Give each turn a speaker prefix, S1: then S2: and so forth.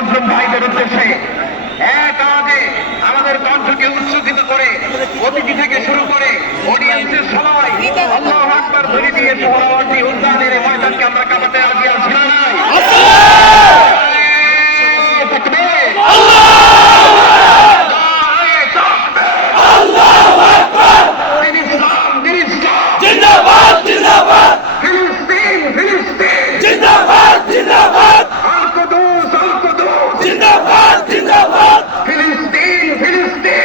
S1: মুসলিম ভাইদের উদ্দেশ্যে এক আওয়াজে আমাদের কণ্ঠকে উৎসুকিত করে অতিথি থেকে শুরু করে অডিয়েন্সের সবাই, আল্লাহ আকবার ধরে দিয়ে সভাপতি উদ্যানে It is this.